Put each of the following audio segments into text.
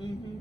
Mm-hmm.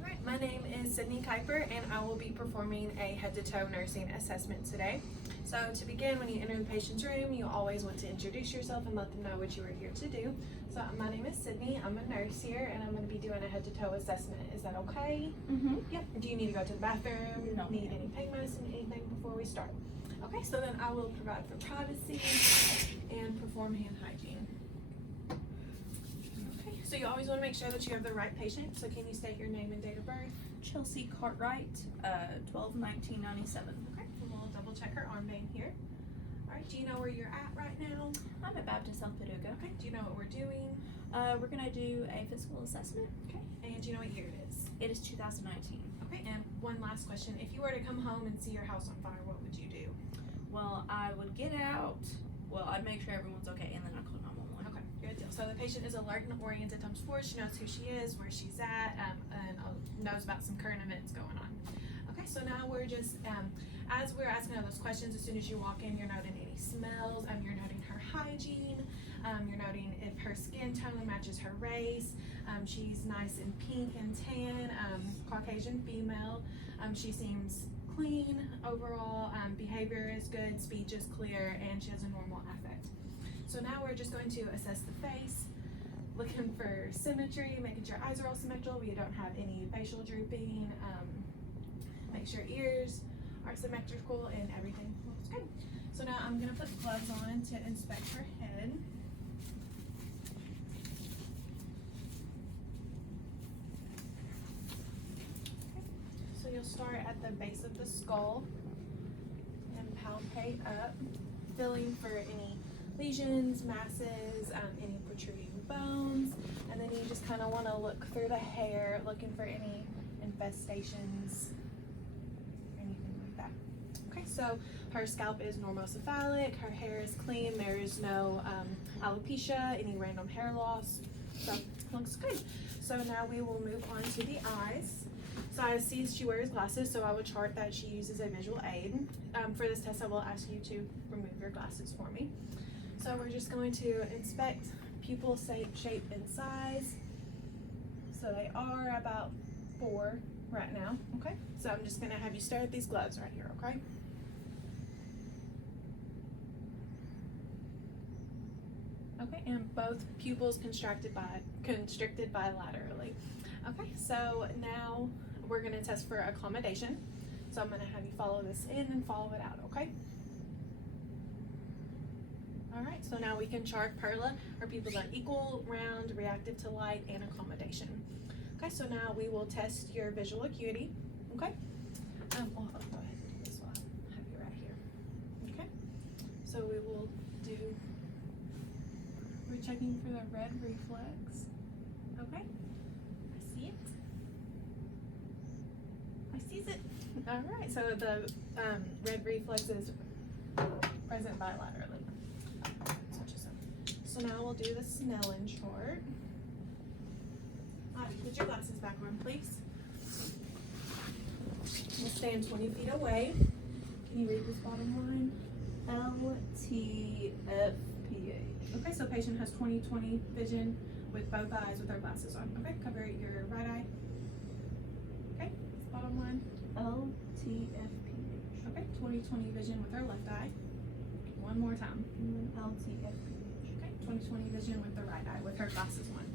Alright, my name is Sydney Kuiper and I will be performing a head-to-toe nursing assessment today. So to begin, when you enter the patient's room, you always want to introduce yourself and let them know what you are here to do. So my name is Sydney, I'm a nurse here, and I'm going to be doing a head-to-toe assessment. Is that okay? Mm-hmm. Yep. Do you need to go to the bathroom? No. Need any pain medicine, anything before we start? Okay, so then I will provide for privacy and perform hand hygiene. Okay, so you always want to make sure that you have the right patient. So can you state your name and date of birth? Chelsea Cartwright, 12/1997. Okay, and we'll double check her armband here. All right, do you know where you're at right now? I'm at Baptist South Paducah. Okay, do you know what we're doing? We're gonna do a physical assessment. Okay, and do you know what year it is? It is 2019. Okay, and one last question. If you were to come home and see your house on fire, what would you do? Well, I would get out. Well, I'd make sure everyone's okay, and then I'd call 911. Okay, good deal. So the patient is alert and oriented times 4. She knows who she is, where she's at, and knows about some current events going on. Okay, so now we're just, as we're asking all those questions, as soon as you walk in, you're noting any smells, you're noting her hygiene, you're noting if her skin tone matches her race. She's nice and pink and tan, Caucasian female. She seems clean overall, behavior is good, speech is clear, and she has a normal affect. So now we're just going to assess the face, looking for symmetry, making sure eyes are all symmetrical, we don't have any facial drooping, make sure ears are symmetrical, and everything looks good. So now I'm gonna put gloves on to inspect her head. So you'll start at the base of the skull and palpate up, feeling for any lesions, masses, any protruding bones, and then you just kind of want to look through the hair, looking for any infestations, anything like that. Okay, so her scalp is normocephalic, her hair is clean, there is no alopecia, any random hair loss, so looks good. So now we will move on to the eyes. So I see she wears glasses, so I would chart that she uses a visual aid. For this test, I will ask you to remove your glasses for me. So we're just going to inspect pupil shape and size. So they are about 4 right now, okay? So I'm just gonna have you stare at these gloves right here, okay? Okay, and both pupils constricted bilaterally. Okay, so now we're gonna test for accommodation. So I'm gonna have you follow this in and follow it out, okay? All right, so now we can chart PERLA. Our pupils are equal, round, reactive to light, and accommodation. Okay, so now we will test your visual acuity, okay? Well, I'll go ahead and do this while I have you right here. Okay, so we will do, we're checking for the red reflex. Okay, I see it. I sees it. All right, so the red reflex is present bilaterally. So now we'll do the Snellen chart. All right, put your glasses back on, please. We'll stand 20 feet away. Can you read this bottom line? LTFPH. Okay, so patient has 20/20 vision with both eyes with their glasses on. Okay, cover your right eye. Okay, bottom line. LTFPH. Okay, 20/20 vision with her left eye. One more time. LTFPH. Okay, 20/20 vision with the right eye with her glasses on.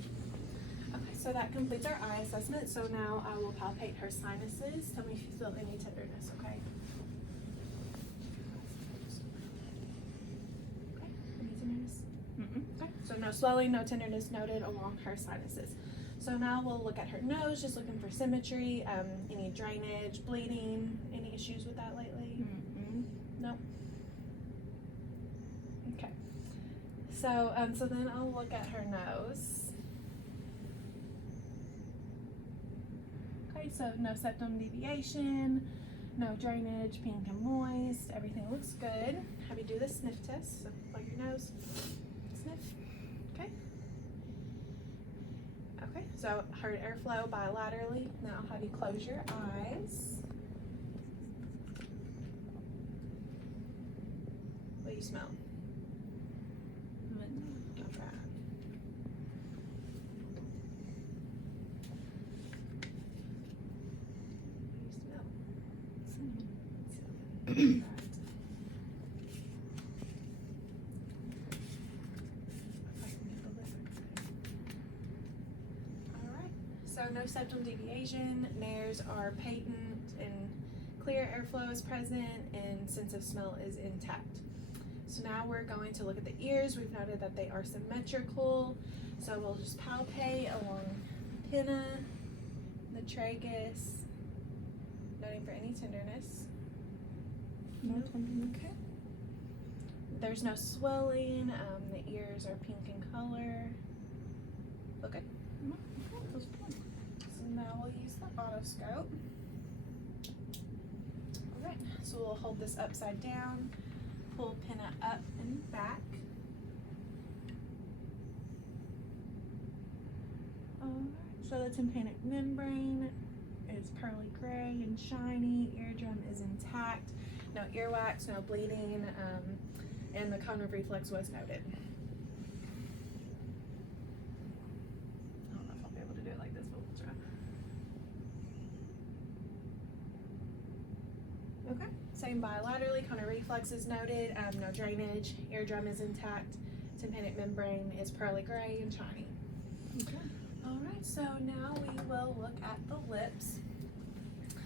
Okay, so that completes our eye assessment. So now I will palpate her sinuses. Tell me if you feel any tenderness, okay? Okay, any tenderness? Okay, so no swelling, no tenderness noted along her sinuses. So now we'll look at her nose, just looking for symmetry, any drainage, bleeding, any issues with that lately? No? Okay. So, so then I'll look at her nose. Okay, so no septum deviation, no drainage, pink and moist, everything looks good. Have you do the sniff test, so plug your nose, sniff, okay. Okay, so heard airflow bilaterally. Now I'll have you close your eyes. you smell? Midnight. Not bad. What do you smell? Cinnamon. Alright, so no septum deviation, nares are patent and clear airflow is present and sense of smell is intact. So now we're going to look at the ears. We've noted that they are symmetrical, so we'll just palpate along the pinna, the tragus, noting for any tenderness. No tenderness. Okay. There's no swelling. The ears are pink in color. Okay. So now we'll use the otoscope. Alright, so we'll hold this upside down, pull pinna up and back. Alright, so the tympanic membrane is pearly gray and shiny, eardrum is intact, no earwax, no bleeding, and the cone of reflex was noted. I don't know if I'll be able to do it like this, but we'll try. Okay. Same bilaterally, cone of reflex is noted, no drainage, eardrum is intact, tympanic membrane is pearly gray and shiny. Okay. Alright, so now we will look at the lips.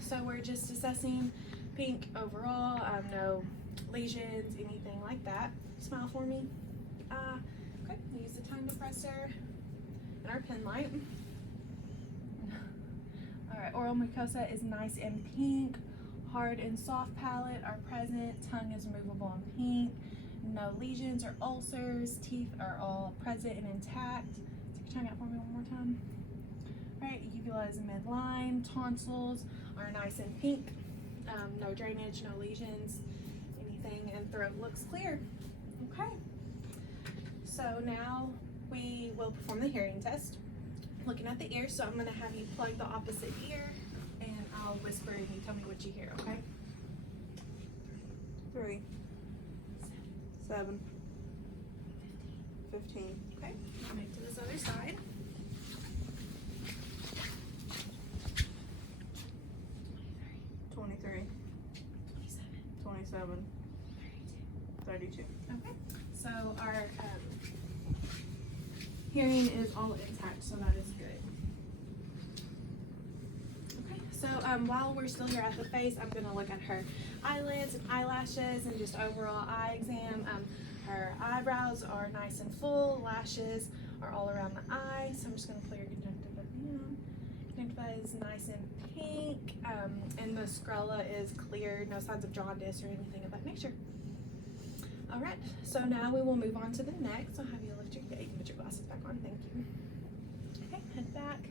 So we're just assessing pink overall, no lesions, anything like that. Smile for me. Okay, we use the tongue depressor and our pen light. Alright, oral mucosa is nice and pink. Hard and soft palate are present. Tongue is movable and pink. No lesions or ulcers. Teeth are all present and intact. Stick your tongue out for me one more time. Alright, uvula is midline. Tonsils are nice and pink. No drainage, no lesions, anything, and throat looks clear. Okay. So now we will perform the hearing test. Looking at the ear, so I'm going to have you plug the opposite ear and I'll whisper and you tell me what you hear, okay? 3, 7, 15. Okay, now move to this other side. 23, 27, 32. Okay, so our hearing is all intact, so that is good. Okay, so while we're still here at the face, I'm going to look at her eyelids and eyelashes and just overall eye exam. Her eyebrows are nice and full, lashes are all around the eye, so I'm just going to pull your conjunctiva down. Conjunctiva is nice and pink, and the sclera is clear, no signs of jaundice or anything of that nature. Alright, so now we will move on to the neck. So I'll have you lift your, yeah, you can put your glasses back on, thank you. Okay, head back.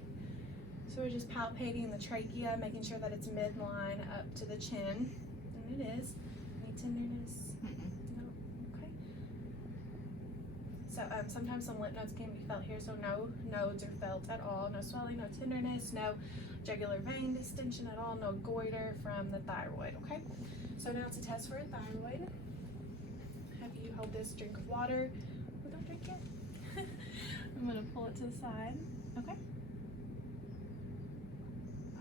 So we're just palpating the trachea, making sure that it's midline up to the chin. And it is. Any tenderness? No? Okay. So sometimes some lip nodes can be felt here, so no nodes are felt at all. No swelling, no tenderness, no jugular vein distension at all, no goiter from the thyroid, okay? So now to test for a thyroid. Have you hold this drink of water. Oh, don't drink it. I'm gonna pull it to the side. Okay.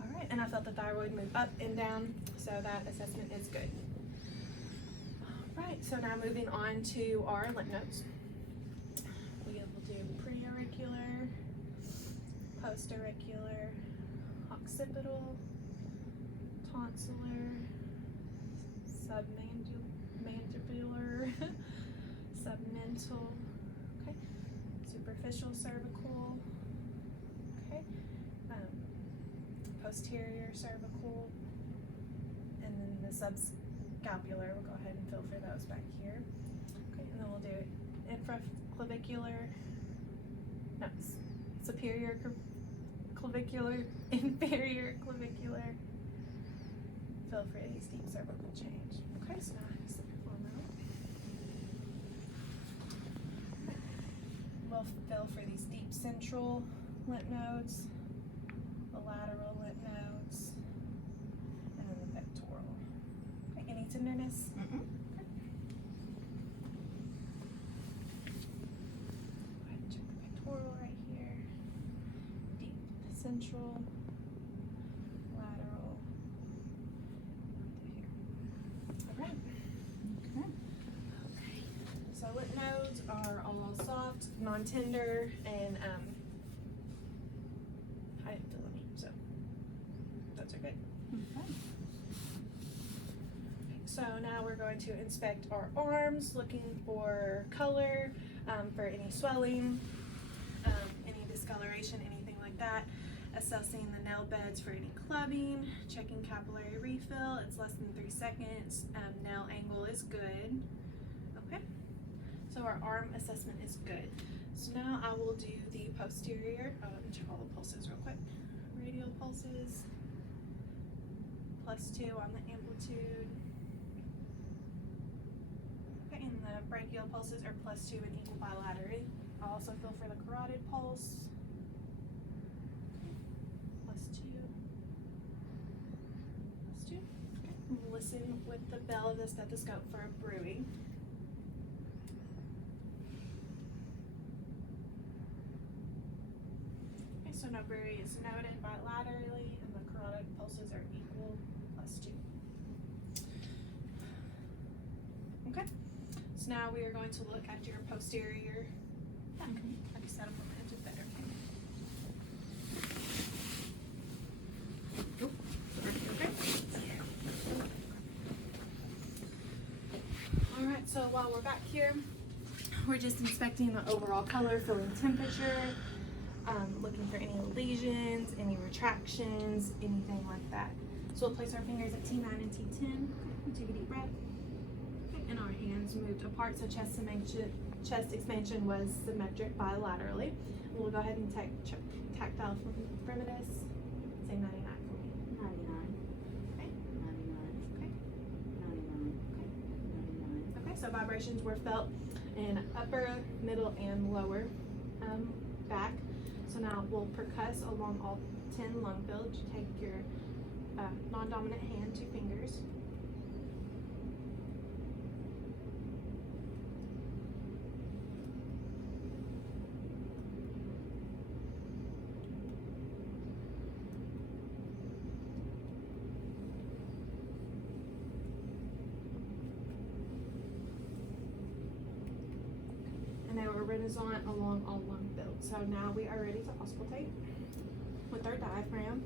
Alright, and I felt the thyroid move up and down, so that assessment is good. Alright, so now moving on to our lymph nodes. We will do preauricular, postauricular, occipital, tonsillar, submandibular, submental, okay, superficial cervical, okay, posterior cervical, and then the subscapular. We'll go ahead and feel for those back here. Okay, and then we'll do infraclavicular, no, superior clavicular, inferior clavicular. Feel for these deep cervical change. Okay, so now I slip your form out. We'll feel for these deep central lymph nodes, the lateral lymph nodes, and then the pectoral. Okay, any tenderness? Mm-mm. Okay. ventral, lateral. Alright. Okay. Okay. So lip nodes are all soft, non-tender, and high fidelity. So those are good. Okay. So now we're going to inspect our arms, looking for color, for any swelling, any discoloration, anything like that. Assessing the nail beds for any clubbing, checking capillary refill. It's less than 3 seconds. Nail angle is good. Okay. So our arm assessment is good. So now I will do the posterior. Let me check all the pulses real quick. Radial pulses, +2 on the amplitude. Okay, and the brachial pulses are +2 and equal bilaterally. I'll also feel for the carotid pulse. +2. +2. Okay. And we'll listen with the bell of the stethoscope for a bruit. Okay, so no bruit is noted bilaterally, and the carotid pulses are equal, +2. Okay. So now we are going to look at your posterior back. I just set up on the edge of better. Alright, so while we're back here, we're just inspecting the overall color, feeling temperature, looking for any lesions, any retractions, anything like that. So we'll place our fingers at T9 and T10. We'll take a deep breath. And our hands moved apart, so chest expansion was symmetric bilaterally. We'll go ahead and tactile fremitus. Say 99 for me. 99. Okay. 99. Okay. 99. Okay. Okay. So vibrations were felt in upper, middle, and lower back. So now we'll percuss along all 10 lung fields. You take your non-dominant hand, 2 fingers. And they were renaissant along all lung fields. So now we are ready to auscultate with our diaphragm.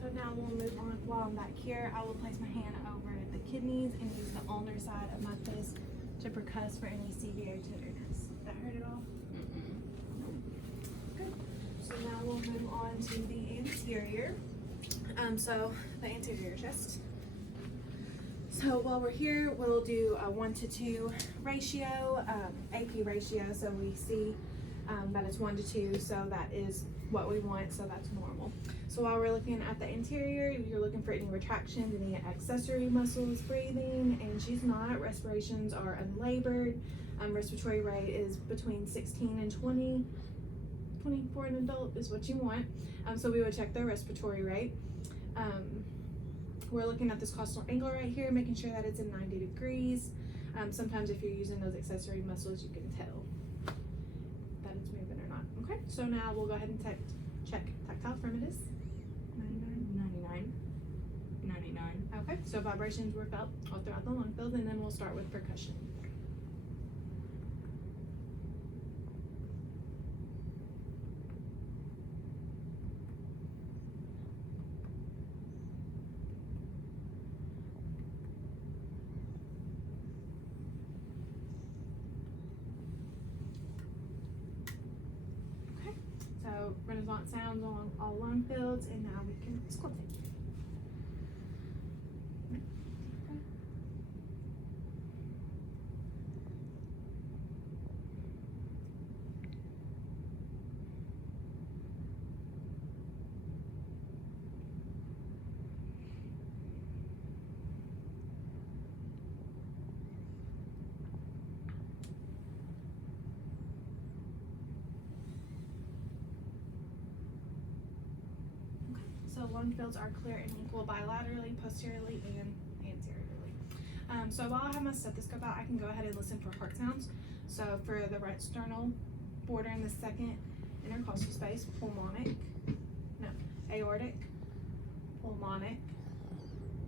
So now we'll move on. While I'm back here, I will place my hand over the kidneys and use the ulnar side of my fist to percuss for any severe tenderness. That hurt at all? Good. So now we'll move on to the anterior. So the anterior chest. So while we're here, we'll do a 1-to-2 ratio, AP ratio. So we see that it's 1 to 2. So that is what we want. So that's normal. So while we're looking at the interior, you're looking for any retractions, any accessory muscles breathing, and she's not. Respirations are unlabored. Respiratory rate is between 16 and 20. 20 for an adult is what you want. So we would check their respiratory rate. We're looking at this costal angle right here, making sure that it's in 90 degrees. Sometimes if you're using those accessory muscles, you can tell that it's moving or not. Okay, so now we'll go ahead and check tactile fremitus. 99. 99. Okay, so vibrations were felt all throughout the lung field, and then we'll start with percussion. Okay, so renaissance sounds along all lung fields, and now we can auscultate. So lung fields are clear and equal bilaterally, posteriorly, and anteriorly. So while I have my stethoscope out, I can go ahead and listen for heart sounds. So for the right sternal border in the second intercostal space, aortic, pulmonic.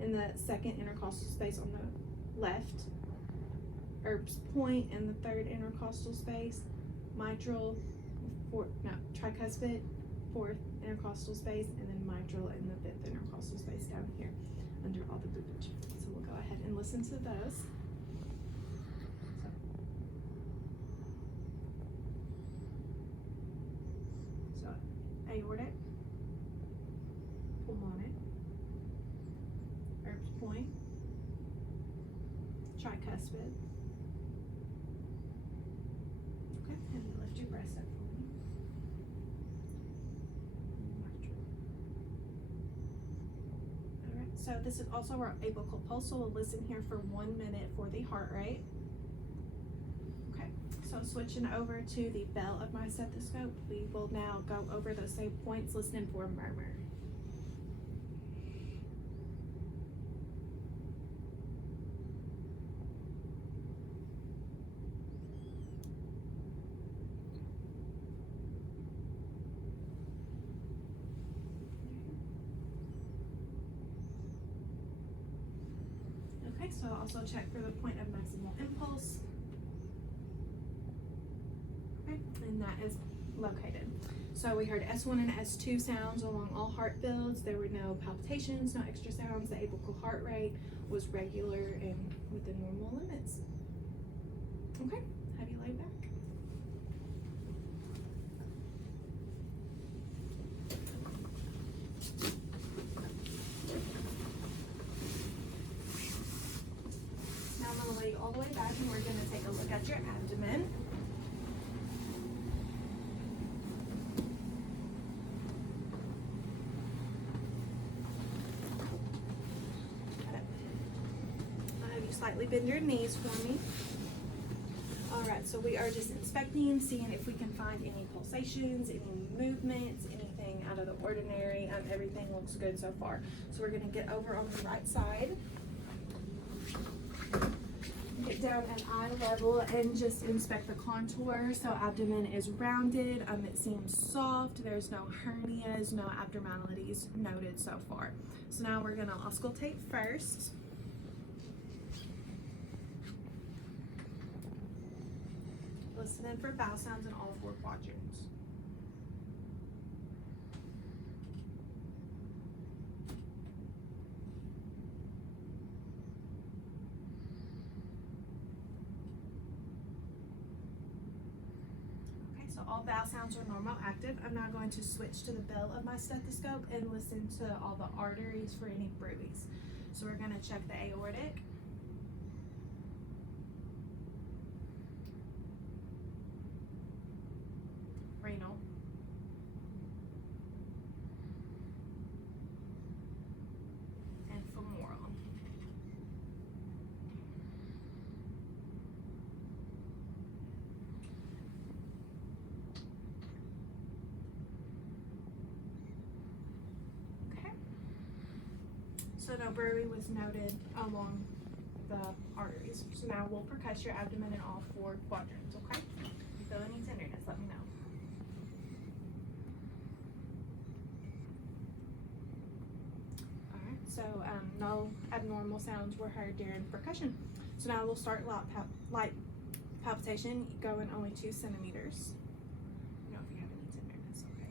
In the second intercostal space on the left, Erb's point in the third intercostal space, mitral, tricuspid, fourth intercostal space, and then mitral in the fifth intercostal space down here under all the boobage. So we'll go ahead and listen to those. So aortic, pulmonic, Erb's point, tricuspid. Okay, and then lift your breast up for me. Alright, so this is also our apical pulse, so we'll listen here for 1 minute for the heart rate. Okay, so switching over to the bell of my stethoscope, we will now go over those same points, listening for murmur. Okay, so I'll also check for the point of maximal impulse. Okay, and that is located. So we heard S1 and S2 sounds along all heart fields. There were no palpitations, no extra sounds. The apical heart rate was regular and within normal limits. Okay, have you laid back? Now I'm gonna lay you all the way back and we're gonna take a look at your abdomen. Slightly bend your knees for me. Alright, so we are just inspecting, seeing if we can find any pulsations, any movements, anything out of the ordinary. Everything looks good so far. So we're going to get over on the right side. Get down at eye level and just inspect the contour. So abdomen is rounded. It seems soft. There's no hernias, no abnormalities noted so far. So now we're going to auscultate first. Listening for vowel sounds in all 4 quadrants. Okay, so all vowel sounds are normal active. I'm now going to switch to the bell of my stethoscope and listen to all the arteries for any bruits. So we're going to check the aortic. Renal, and femoral. Okay. So no bruit was noted along the arteries. So now we'll percuss your abdomen in all 4 quadrants, okay? If you feel any tenderness, let me know. So no abnormal sounds were heard during percussion. So now we'll start light palpitation going only 2 centimeters. You know if you have any tenderness, okay?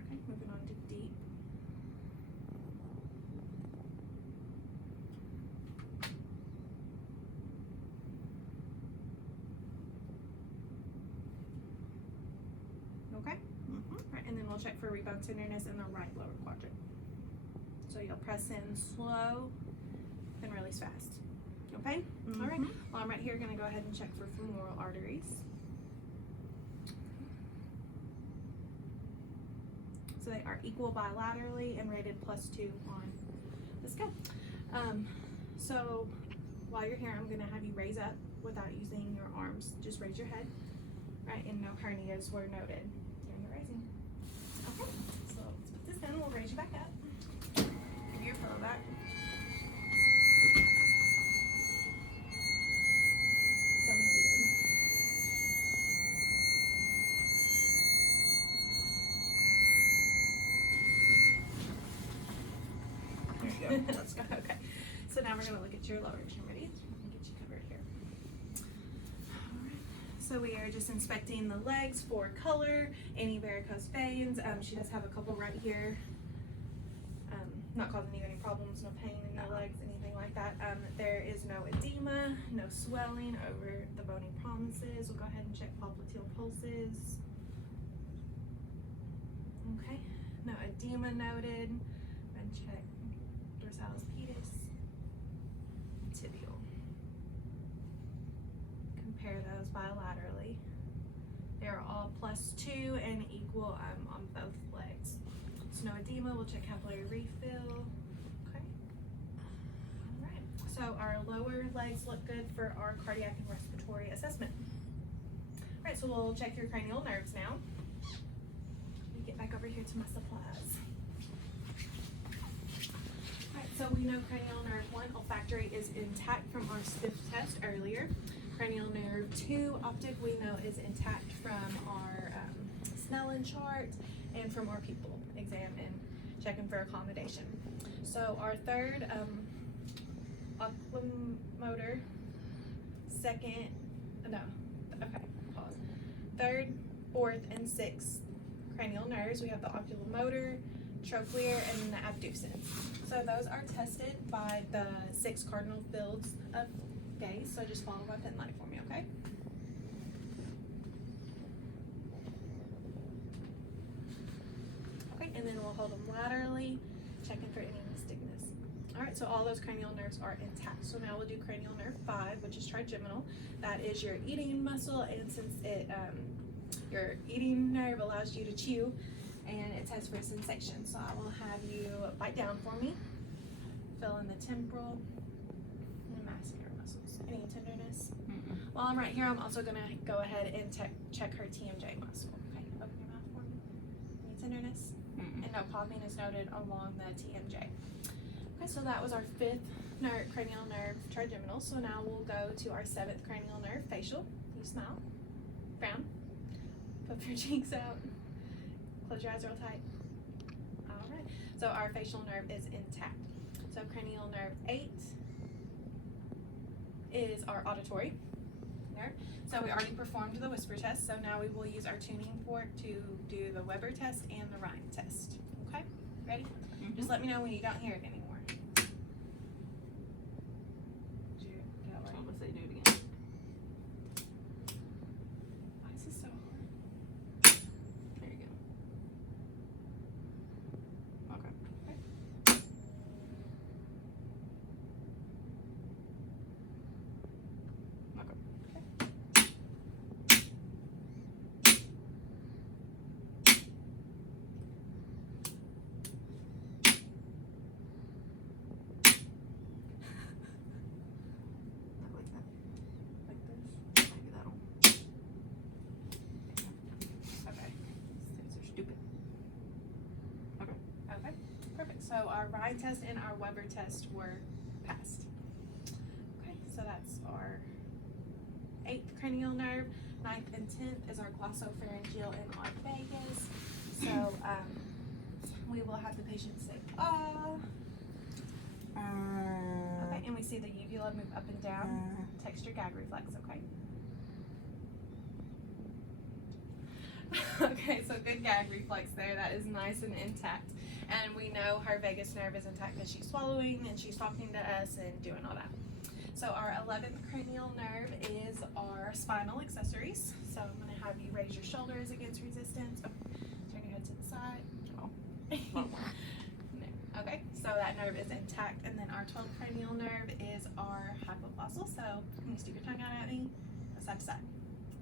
Okay, moving on to deep. Okay? Right, and then we'll check for rebound tenderness in the right lower quadrant. So you'll press in slow, then release fast. Okay? All right. Well, I'm right here going to go ahead and check for femoral arteries. So they are equal bilaterally and rated +2 on the scale. So while you're here, I'm going to have you raise up without using your arms. Just raise your head, right? And no hernias were noted during the raising. Okay, so let's put this down. We'll raise you back up. Give your pillow back. Tell me we did. There you go. Let's go. Okay. So now we're going to look at your lower extremities. Let me get you covered here. Alright. So we are just inspecting the legs for color, any varicose veins. She does have a couple right here. Not causing you any problems, no pain in the legs, anything like that. There is no edema, no swelling over the bony prominences. We'll go ahead and check popliteal pulses. Okay. No edema noted. And check dorsalis pedis, tibial. Compare those bilaterally. They're all +2 and equal on both legs. So no edema. We'll check capillary refill. Okay. All right. So our lower legs look good for our cardiac and respiratory assessment. All right. So we'll check your cranial nerves now. Let me get back over here to my supplies. Alright, so we know cranial nerve 1 olfactory is intact from our stiff test earlier. Cranial nerve 2 optic we know is intact from our Snellen chart and from our pupil exam and checking for accommodation. So our third oculomotor, third, fourth, and sixth cranial nerves. We have the oculomotor, trochlear, and then the abducens. So those are tested by the 6 cardinal fields of gaze. So just follow my pen light for me, okay? Okay, and then we'll hold them laterally, checking for any nystagmus. All right, so all those cranial nerves are intact. So now we'll do cranial nerve 5, which is trigeminal. That is your eating muscle, and since it your eating nerve allows you to chew, and it tests for sensation. So I will have you bite down for me. Fill in the temporal and the masseter muscles. Any tenderness? While I'm right here, I'm also going to go ahead and check her TMJ muscle. Okay, open your mouth for me. Any tenderness? And no popping is noted along the TMJ. Okay, so that was our 5th cranial nerve, trigeminal. So now we'll go to our 7th cranial nerve, facial. You smile. Frown. Puff your cheeks out. Close your eyes real tight. All right. So our facial nerve is intact. So cranial nerve 8 is our auditory nerve. So we already performed the whisper test. So now we will use our tuning fork to do the Weber test and the Rhine test. Okay? Ready? Just let me know when you don't hear it anymore. I'm gonna say do it again. Why is this so hard? There you go. Okay. Not like that. Like this? Maybe that'll. Okay. These are stupid. Okay. Perfect. So our Rhine test and our Weber test were passed. Okay, so that's our 8th cranial nerve. 9th and 10th is our glossopharyngeal and our vagus. So we will have the patient say, ah. Okay, and we see the uvula move up and down. Text your gag reflex, okay? Okay, so good gag reflex there. That is nice and intact. And we know her vagus nerve is intact because she's swallowing and she's talking to us and doing all that. So our 11th cranial nerve is our spinal accessories. So I'm going to have you raise your shoulders against resistance. Oh, turn your head to the side. Oh. No. Okay, so that nerve is intact. And then our 12th cranial nerve is our hypoglossal. So can you stick your tongue out at me? Side to side.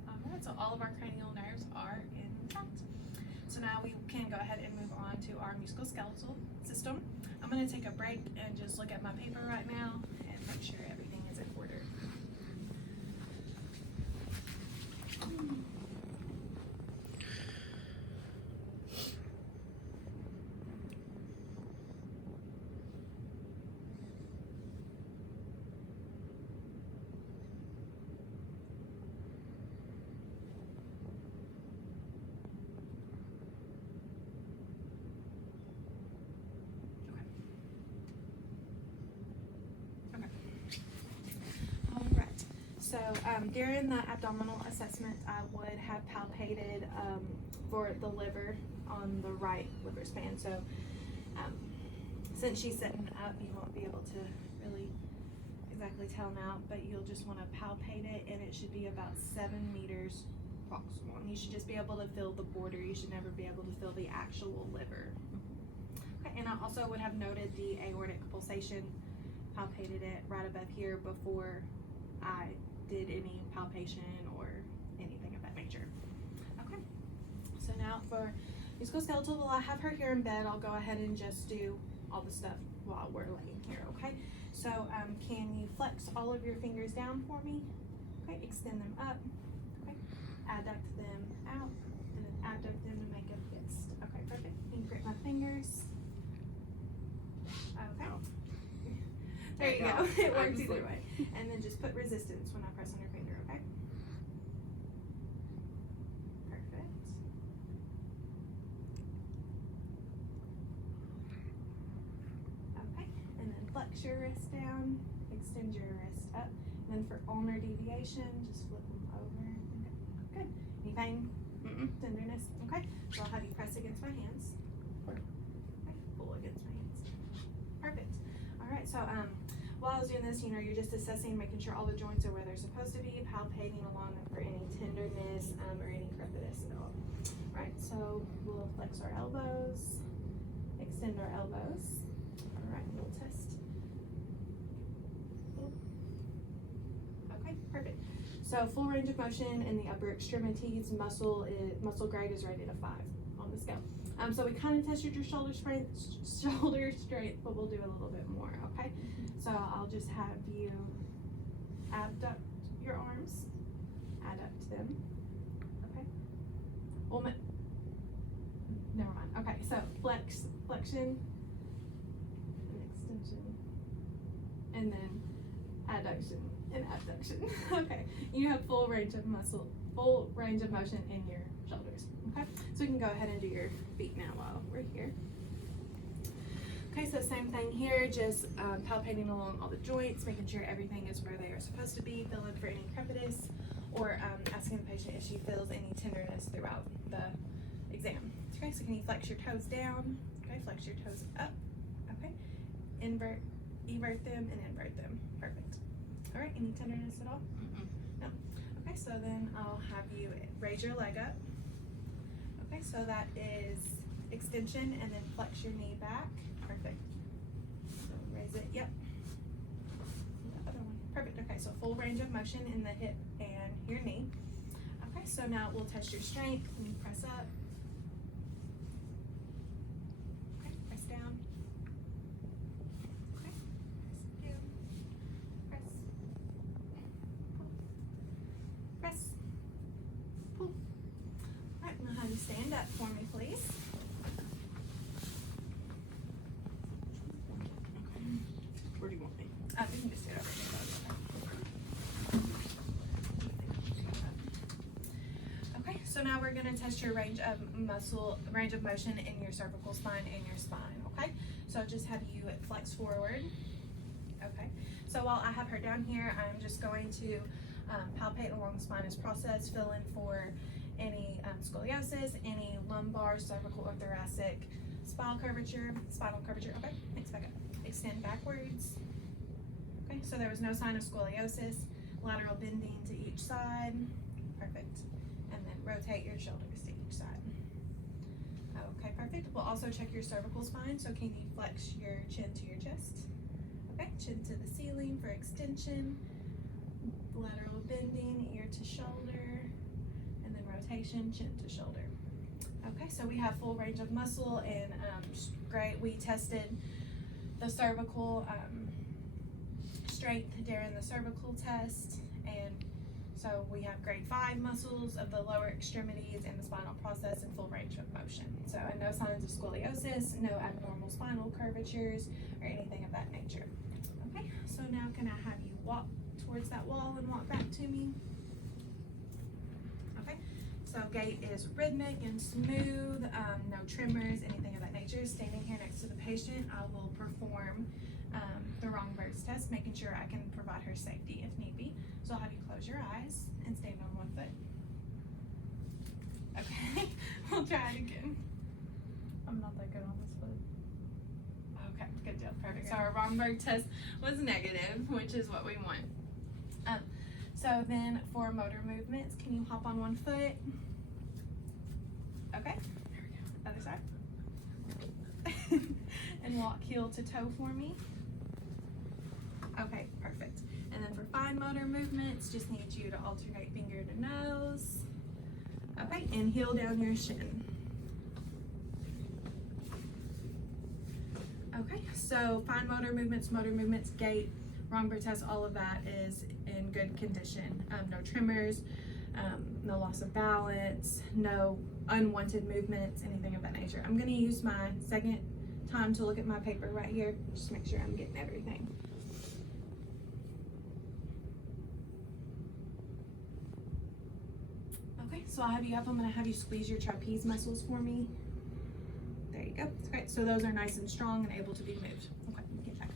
Alright, so all of our cranial nerves are intact. So now we can go ahead and move on to our musculoskeletal system. I'm going to take a break and just look at my paper right now and make sure everything is in order. during the abdominal assessment, I would have palpated for the liver on the right liver span. So since she's sitting up, you won't be able to really exactly tell now, but you'll just want to palpate it, and it should be about 7 meters proximal. You should just be able to feel the border. You should never be able to feel the actual liver. Okay, and I also would have noted the aortic pulsation, palpated it right above here before I did any palpation or anything of that nature. Okay, so now for musculoskeletal, while I have her here in bed, I'll go ahead and just do all the stuff while we're laying here, okay? So can you flex all of your fingers down for me? Okay, extend them up, okay? Adduct them out, and then adduct them to make a fist. Okay, perfect. You can grip my fingers. Okay. There you go. It works either way. And then just put resistance when I press on your finger, okay? Perfect. Okay, and then flex your wrist down, extend your wrist up. And then for ulnar deviation, just flip them over. Okay. Good. Any pain? Tenderness? Okay. So I'll have you press against my hands. Okay. Pull against my hands. Perfect. All right, so while I was doing this, you're just assessing, making sure all the joints are where they're supposed to be, palpating along for any tenderness or any crepitus at all. Right, so we'll flex our elbows, extend our elbows. All right, we'll test. Okay, perfect. So full range of motion in the upper extremities, muscle grade is rated a 5 on the scale. So we kind of tested your shoulder strength, but we'll do a little bit more, okay? So I'll just have you abduct your arms, adduct them, okay? Well, never mind. Okay, so flexion, and extension, and then adduction and abduction. Okay, you have full range of motion in your shoulders. Okay, so we can go ahead and do your feet now while we're here. Okay, so same thing here, just palpating along all the joints, making sure everything is where they are supposed to be, feeling for any crepitus, or asking the patient if she feels any tenderness throughout the exam. Okay, so can you flex your toes down? Okay, flex your toes up. Okay, evert them and invert them. Perfect. All right, any tenderness at all? No. Okay, so then I'll have you raise your leg up. Okay, so that is extension, and then flex your knee back. Perfect. So raise it, yep. The other one. Perfect, okay, so full range of motion in the hip and your knee. Okay, so now we'll test your strength. Can you press up? Okay, press down. Okay, press down. Press. Pull. Press. Pull. All right, now have you stand up for me, please. Where do you want me? You can just sit over here. Okay, so now we're gonna test your range of motion in your cervical spine and your spine, okay? So just have you flex forward. Okay, so while I have her down here, I'm just going to palpate along the spinous process, fill in for any scoliosis, any lumbar, cervical, or thoracic spinal curvature, okay, next back up. Extend backwards. Okay, so there was no sign of scoliosis. Lateral bending to each side. Perfect. And then rotate your shoulders to each side. Okay, perfect. We'll also check your cervical spine. So can you flex your chin to your chest? Okay, chin to the ceiling for extension. Lateral bending, ear to shoulder. And then rotation, chin to shoulder. Okay, so we have full range of muscle, and great. We tested the cervical strength during the cervical test, and so we have grade 5 muscles of the lower extremities and the spinal process in full range of motion. So no signs of scoliosis, no abnormal spinal curvatures, or anything of that nature. Okay, so now can I have you walk towards that wall and walk back to me? Okay, so gait is rhythmic and smooth, no tremors, anything of that nature. Standing here next to the patient, I will perform the Romberg's test, making sure I can provide her safety if need be. So I'll have you close your eyes and stand on one foot. Okay, we'll try it again. I'm not that good on this foot. Okay, good deal, perfect. So our Romberg test was negative, which is what we want. So then for motor movements, can you hop on one foot? Okay, there we go. Other side. And walk heel to toe for me. Okay, perfect. And then for fine motor movements, just need you to alternate finger to nose. Okay, and heel down your shin. Okay, so fine motor movements, gait, Romberg test, all of that is in good condition. No tremors, no loss of balance, no unwanted movements, anything of that nature. I'm gonna use my second time to look at my paper right here, just to make sure I'm getting everything. Okay, so I'll have you up. I'm gonna have you squeeze your trapeze muscles for me. There you go. Okay, so those are nice and strong and able to be moved. Okay, get back.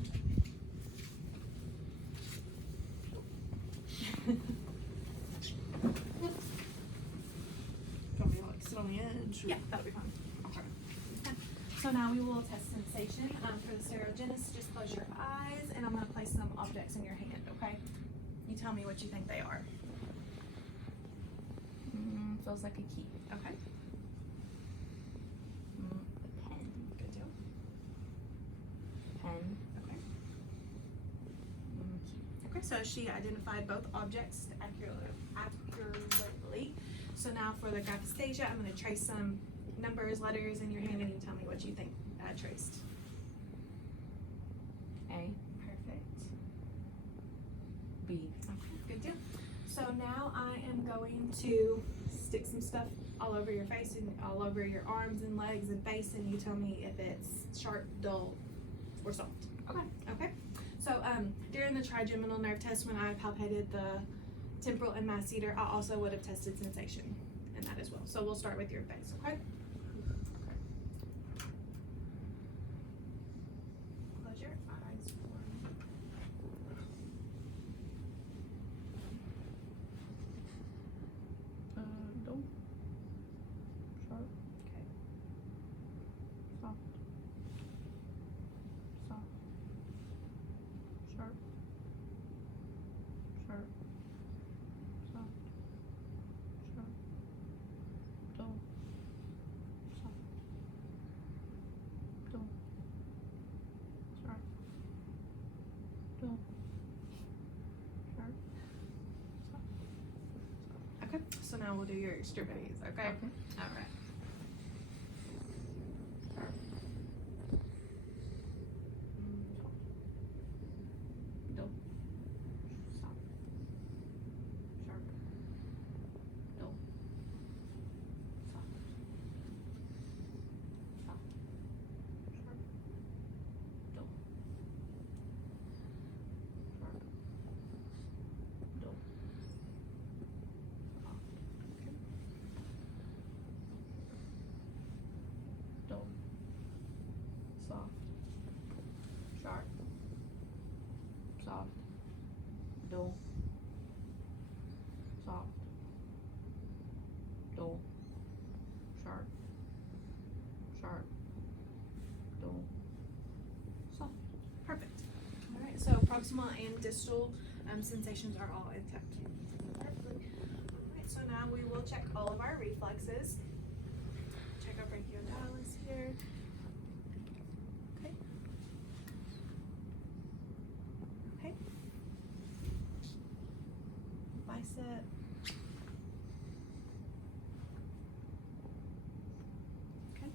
Want me to like sit on the edge? Yeah, that'll be fine. Okay. So now we will test sensation. For the serogenist, just close your eyes and I'm gonna place some objects in your hand, okay? You tell me what you think they are. Feels like a key. Okay, A pen. good deal. Pen. Okay. Key. Okay, so she identified both objects accurately. So now for the graphesthesia, I'm gonna trace some numbers, letters in your hand and you tell me what you think I traced. A. Perfect. B. Okay, good deal. So now I am going to stick some stuff all over your face and all over your arms and legs and face, and you tell me if it's sharp, dull, or soft. Okay. Okay. So during the trigeminal nerve test, when I palpated the temporal and masseter, I also would have tested sensation in that as well. So we'll start with your face. Okay. Close your eyes for me. Dull. Sharp. Okay. Soft. Soft. Sharp. Sharp. Soft. Sharp. Dull. Soft. Dull. Sharp. Dull. Sharp. Soft. Okay. So now we'll do your extremities. Okay. All right. Dull. Soft. Sharp. Dull. Soft. Soft. Sharp. Dull. Sharp. Dull. Soft. Dull. Soft. Sharp. Soft. Dull. Soft. Dull. Sharp. Sharp. Dull. Soft. Perfect. All right. So proximal and distal sensations are all intact. Perfect. All right. So now we will check all of our reflexes. Check our brachiodilus here. Okay. Okay. Bicep. Okay.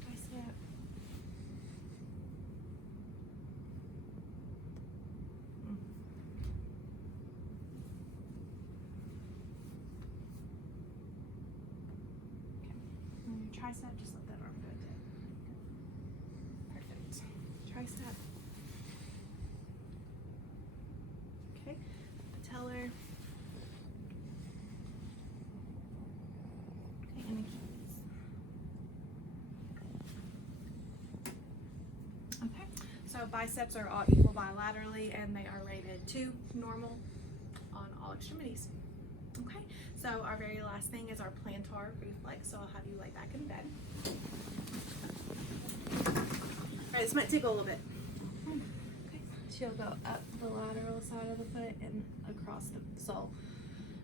Bicep. And your tricep, just let that arm go down. Perfect. Tricep. Okay. Patellar. Okay, and Achilles. Okay. So biceps are all equal bilaterally, and they are rated 2 normal on all extremities. Okay, so our very last thing is our plantar reflex. So I'll have you lay back in bed. All right, this might take a little bit. Okay, she'll go up the lateral side of the foot and across the sole.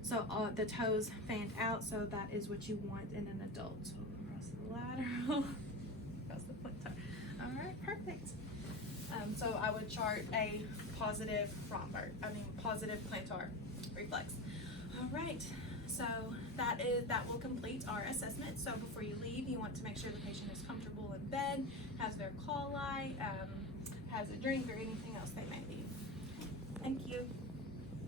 So the toes fan out, so that is what you want in an adult. So across the lateral, across the foot toe. All right, perfect. So I would chart a positive positive plantar reflex. All right, so that will complete our assessment. So before you leave, you want to make sure the patient is comfortable in bed, has their call light, has a drink or anything else they may need. Thank you.